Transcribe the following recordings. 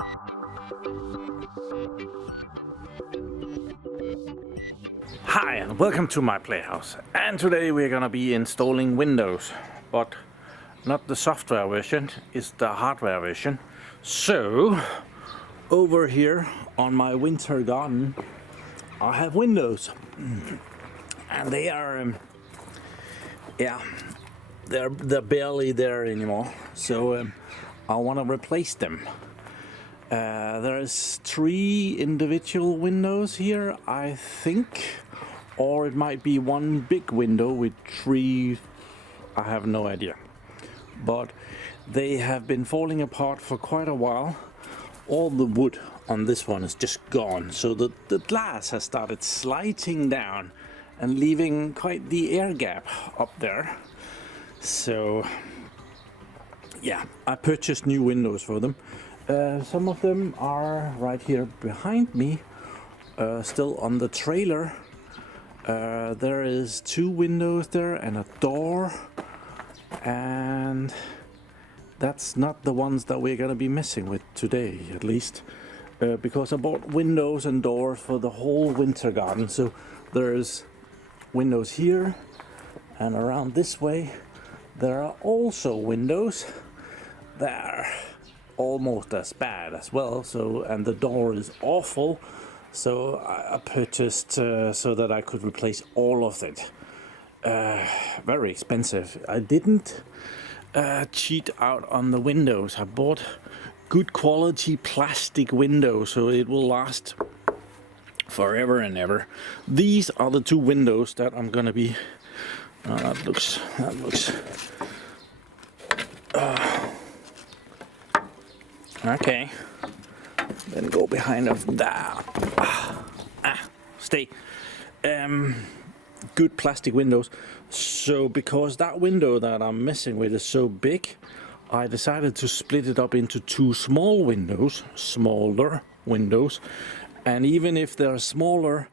Hi and welcome to my playhouse, and today we're gonna be installing windows, but not the software version, it's the hardware version. So over here on my winter garden I have windows, and they are they're barely there anymore, so I want to replace them. There's 3 individual windows here, I think, or it might be one big window with 3, I have no idea. But they have been falling apart for quite a while. All the wood on this one is just gone, so the glass has started sliding down and leaving quite the air gap up there. So yeah, I purchased new windows for them. Some of them are right here behind me, still on the trailer. There is 2 windows there and a door, and that's not the ones that we're gonna be messing with today, at least, because I bought windows and doors for the whole winter garden. So there's windows here, and around this way there are also windows that are almost as bad as well. So, and the door is awful, so I purchased so that I could replace all of it. Very expensive. I didn't cheat out on the windows. I bought good quality plastic windows, so it will last forever and ever. These are the 2 windows that I'm gonna be that looks okay, then go behind of that. Stay. Good plastic windows. So because that window that I'm messing with is so big, I decided to split it up into 2 small windows, smaller windows. And even if they're smaller,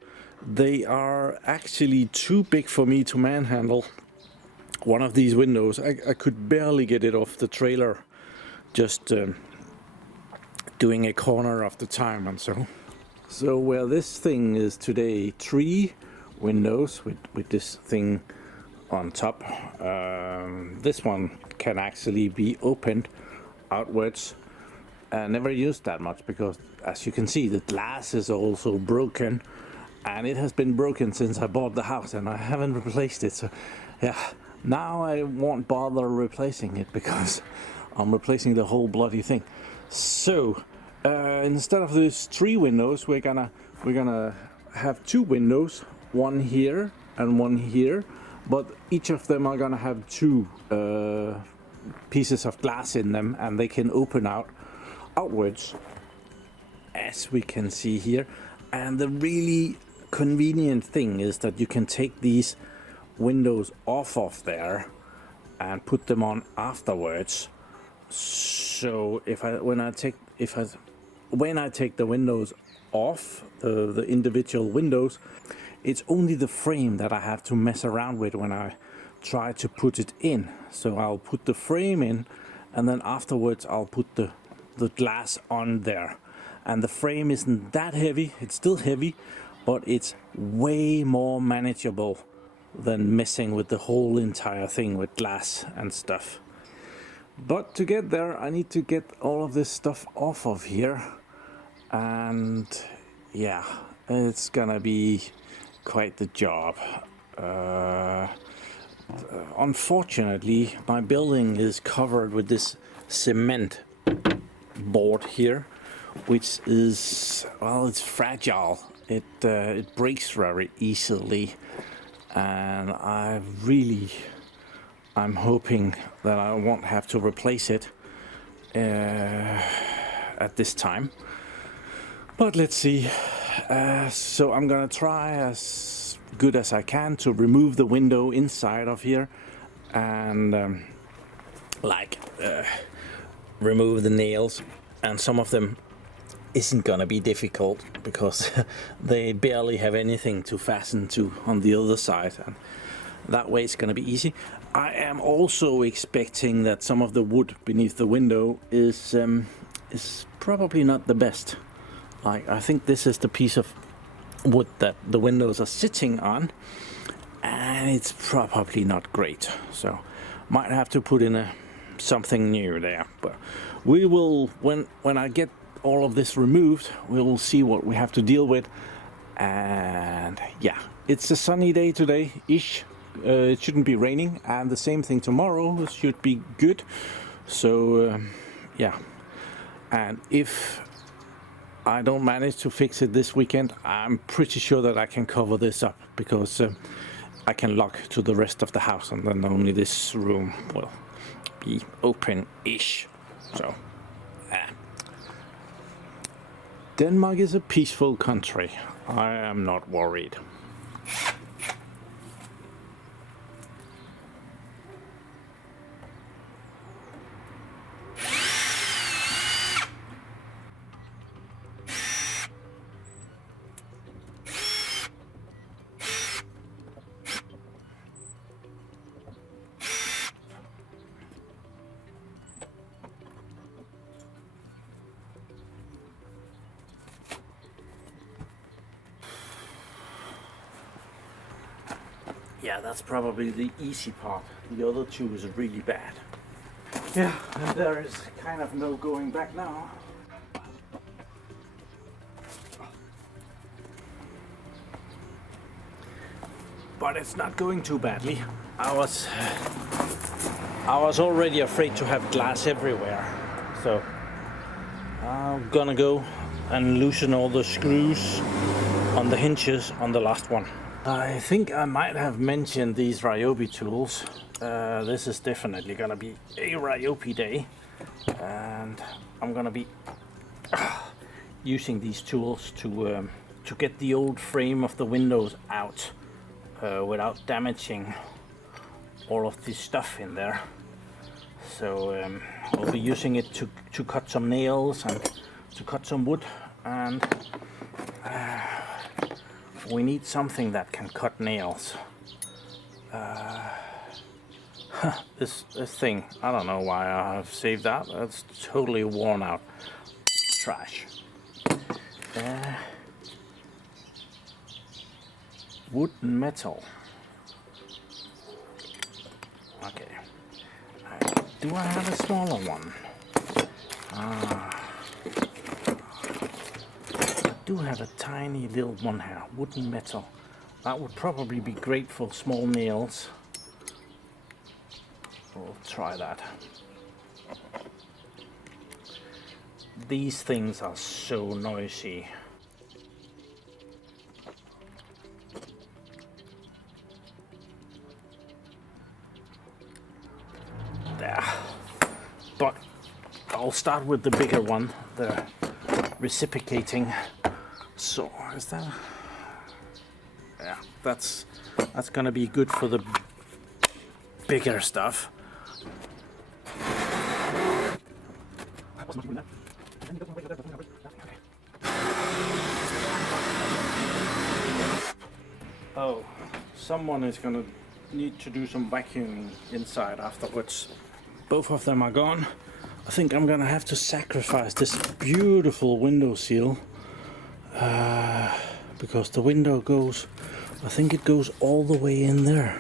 they are actually too big for me to manhandle. One of these windows, I could barely get it off the trailer, just doing a corner of the time and so. So where this thing is today, 3 windows with this thing on top. This one can actually be opened outwards. I never used that much because, as you can see, the glass is also broken, and it has been broken since I bought the house and I haven't replaced it. So yeah, now I won't bother replacing it because I'm replacing the whole bloody thing. So instead of these 3 windows, we're gonna have 2 windows, one here and one here, but each of them are gonna have 2 pieces of glass in them, and they can open outwards, as we can see here. And the really convenient thing is that you can take these windows off of there and put them on afterwards. So when I take the windows off, the individual windows, it's only the frame that I have to mess around with when I try to put it in. So I'll put the frame in, and then afterwards I'll put the glass on there. And the frame isn't that heavy, it's still heavy, but it's way more manageable than messing with the whole entire thing with glass and stuff. But to get there, I need to get all of this stuff off of here, and yeah, it's gonna be quite the job. Unfortunately, my building is covered with this cement board here, which is, well, it's fragile. It breaks very easily, and I'm hoping that I won't have to replace it at this time. But let's see. So I'm gonna try as good as I can to remove the window inside of here, and remove the nails, and some of them isn't gonna be difficult because they barely have anything to fasten to on the other side, and that way it's gonna be easy. I am also expecting that some of the wood beneath the window is probably not the best. I think this is the piece of wood that the windows are sitting on, and it's probably not great. So might have to put in something new there. But we will, when I get all of this removed, we will see what we have to deal with. And yeah, it's a sunny day today-ish. It shouldn't be raining, and the same thing tomorrow. It should be good. So yeah, and if I don't manage to fix it this weekend, I'm pretty sure that I can cover this up, because I can lock to the rest of the house, and then only this room will be open-ish. So Denmark is a peaceful country. I am not worried. Yeah, that's probably the easy part. The other two is really bad. Yeah, and there is kind of no going back now. But it's not going too badly. I was already afraid to have glass everywhere. So I'm gonna go and loosen all the screws on the hinges on the last one. I think I might have mentioned these Ryobi tools. This is definitely gonna be a Ryobi day, and I'm gonna be using these tools to get the old frame of the windows out without damaging all of this stuff in there. So I'll be using it to cut some nails and to cut some wood, and we need something that can cut nails. This thing, I don't know why I have saved that. It's totally worn out. Trash. Wood and metal. Okay. Do I have a smaller one? I do have a tiny little one here. Wood and metal. That would probably be great for small nails. We'll try that. These things are so noisy. There. But I'll start with the bigger one, the reciprocating. So is that? Yeah, that's gonna be good for the bigger stuff. Oh, someone is gonna need to do some vacuuming inside afterwards. Both of them are gone. I think I'm gonna have to sacrifice this beautiful window seal because the window goes, I think it goes all the way in there.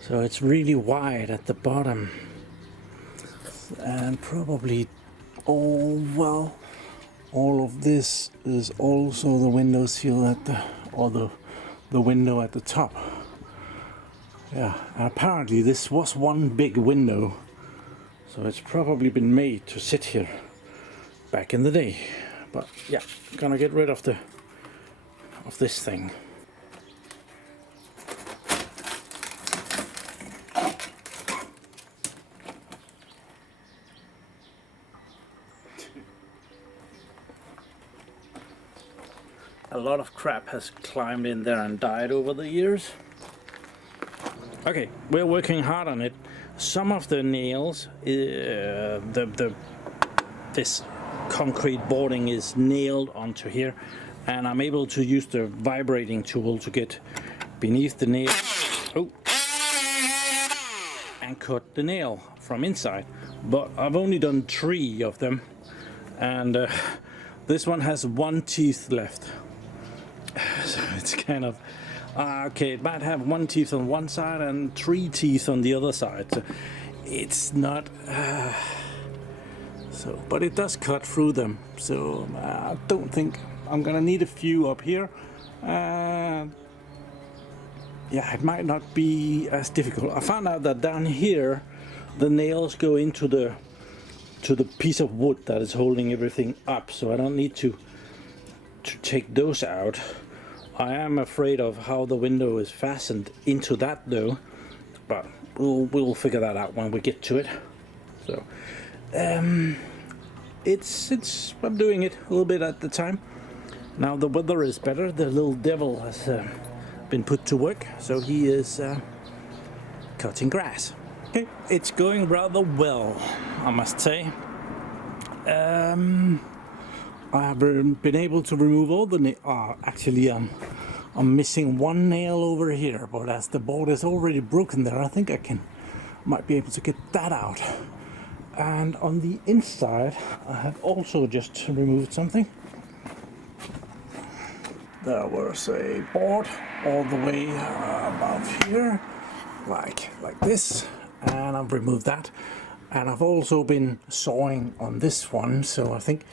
So it's really wide at the bottom, and probably all of this is also the window seal at the window at the top. Yeah, and apparently this was one big window, so it's probably been made to sit here back in the day. But yeah, I'm gonna get rid of this thing. A lot of crap has climbed in there and died over the years. Okay, we're working hard on it. Some of the nails, this concrete boarding is nailed onto here, and I'm able to use the vibrating tool to get beneath the nail and cut the nail from inside. but I've only done 3 of them, and this one has 1 teeth left. So it's kind of okay, it might have 1 teeth on one side and 3 teeth on the other side, so it's not so, but it does cut through them, so I don't think I'm gonna need a few up here. Yeah, it might not be as difficult. I found out that down here the nails go into the piece of wood that is holding everything up, so I don't need to take those out. I am afraid of how the window is fastened into that though, but we'll figure that out when we get to it. So it's I'm doing it a little bit at the time. Now the weather is better. The little devil has been put to work, so he is cutting grass. Okay, it's going rather well, I must say. I have been able to remove all the actually I'm missing 1 nail over here, but as the board is already broken there, I think I might be able to get that out. And on the inside I have also just removed something. There was a board all the way above here, like this, and I've removed that. And I've also been sawing on this one, so I think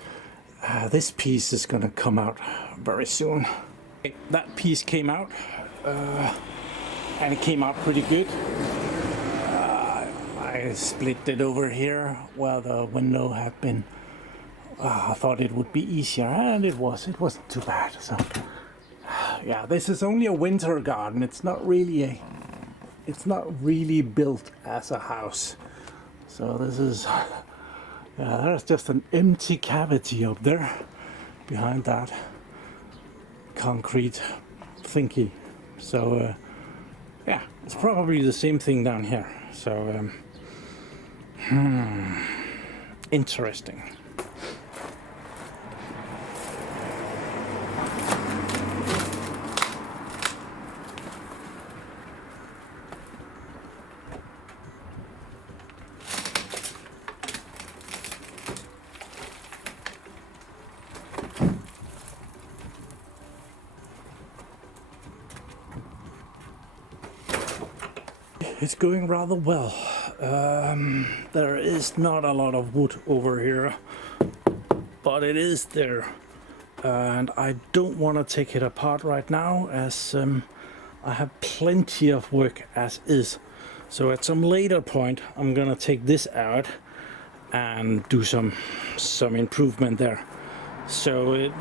this piece is going to come out very soon. That piece came out, and it came out pretty good. I split it over here where the window had been. I thought it would be easier, and it wasn't too bad. So yeah, this is only a winter garden. It's not really built as a house. So this is, there's just an empty cavity up there behind that concrete thingy. So yeah, it's probably the same thing down here. So interesting. It's going rather well. There is not a lot of wood over here, but it is there, and I don't want to take it apart right now, as I have plenty of work as is. So at some later point I'm gonna take this out and do some improvement there. So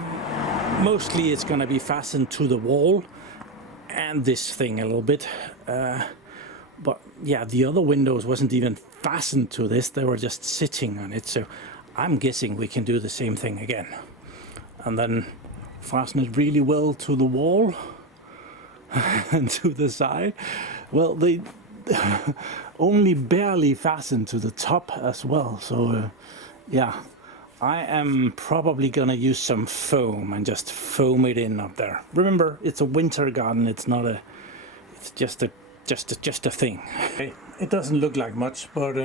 mostly it's gonna be fastened to the wall and this thing a little bit. But yeah, the other windows wasn't even fastened to this, they were just sitting on it, so I'm guessing we can do the same thing again. And then fasten it really well to the wall and to the side. Well, they only barely fastened to the top as well, so yeah, I am probably gonna use some foam and just foam it in up there. Remember, it's a winter garden, it's just a thing. Okay. It doesn't look like much, but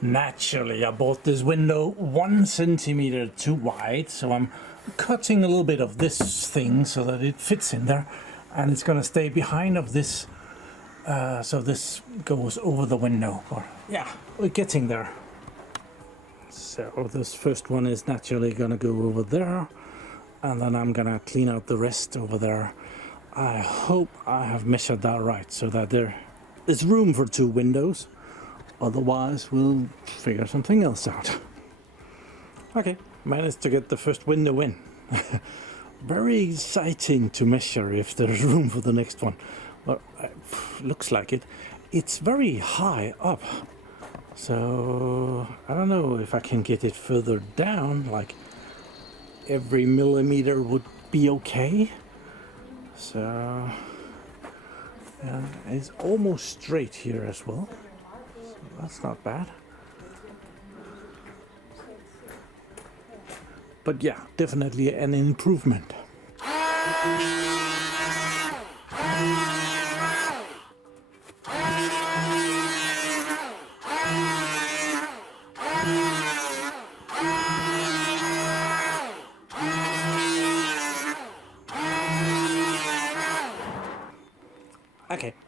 naturally I bought this window 1 centimeter too wide, so I'm cutting a little bit of this thing so that it fits in there, and it's gonna stay behind of this, so this goes over the window. But yeah, we're getting there. So this first one is naturally gonna go over there, and then I'm gonna clean out the rest over there. I hope I have measured that right, so that there is room for 2 windows. Otherwise we'll figure something else out. Okay, managed to get the first window in. Very exciting to measure if there's room for the next one. But looks like it. It's very high up, so I don't know if I can get it further down, like every millimeter would be okay. So it's almost straight here as well, so that's not bad. But yeah, definitely an improvement.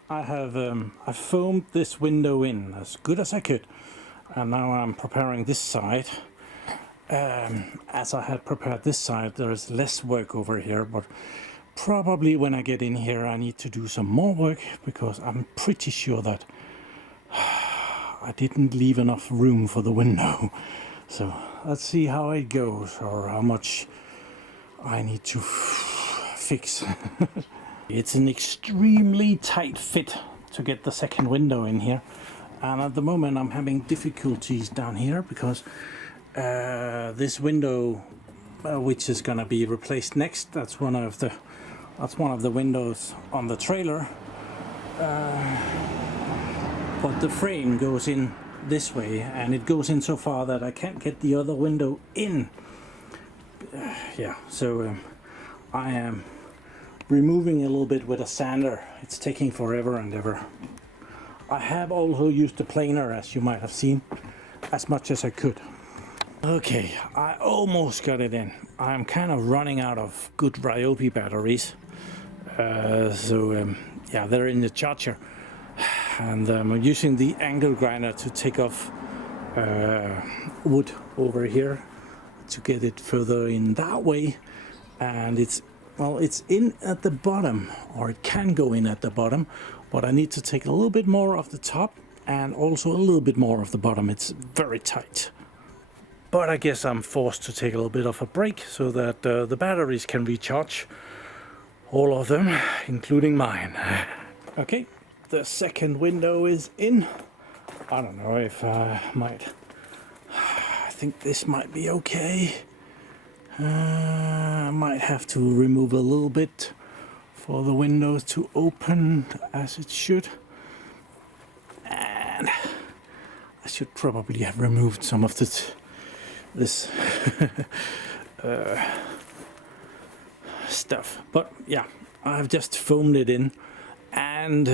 I foamed this window in as good as I could, and now I'm preparing this side. As I had prepared this side, there is less work over here, but probably when I get in here I need to do some more work, because I'm pretty sure that I didn't leave enough room for the window. So let's see how it goes, or how much I need to fix. It's an extremely tight fit to get the second window in here, and at the moment I'm having difficulties down here because this window, which is gonna be replaced next, that's one of the windows on the trailer, but the frame goes in this way, and it goes in so far that I can't get the other window in. So I am removing a little bit with a sander. It's taking forever and ever. I have also used the planer, as you might have seen, as much as I could. Okay, I almost got it in. I'm kind of running out of good Ryobi batteries. Yeah, they're in the charger. And I'm using the angle grinder to take off wood over here to get it further in that way. And it's in at the bottom, or it can go in at the bottom, but I need to take a little bit more of the top and also a little bit more of the bottom. It's very tight. But I guess I'm forced to take a little bit of a break so that the batteries can recharge. All of them, including mine. Okay, the second window is in. I don't know if I think this might be okay. I might have to remove a little bit for the windows to open as it should. And I should probably have removed some of this stuff. But yeah, I've just foamed it in. And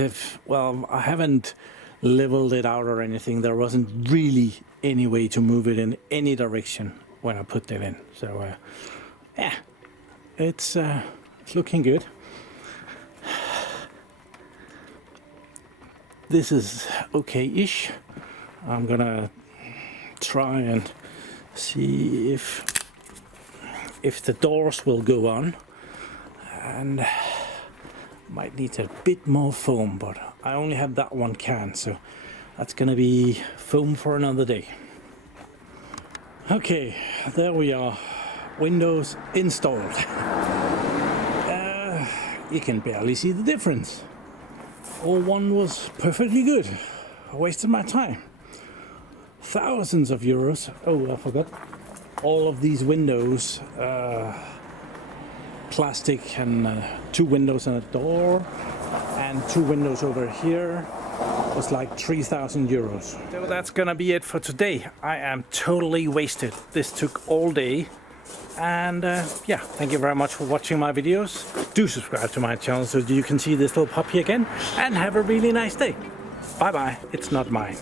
I haven't leveled it out or anything. There wasn't really any way to move it in any direction when I put that in. So yeah, it's looking good. This is okay-ish. I'm gonna try and see if the doors will go on, and might need a bit more foam, but I only have that one can, so that's gonna be foam for another day. Okay, there we are, windows installed. You can barely see the difference. All one was perfectly good. I wasted my time. Thousands of euros. Oh, I forgot. All of these windows, plastic, and 2 windows and a door, and 2 windows over here, was like 3,000 euros. So that's gonna be it for today. I am totally wasted. This took all day. And yeah, thank you very much for watching my videos. Do subscribe to my channel so you can see this little puppy again, and have a really nice day. Bye bye. It's not mine.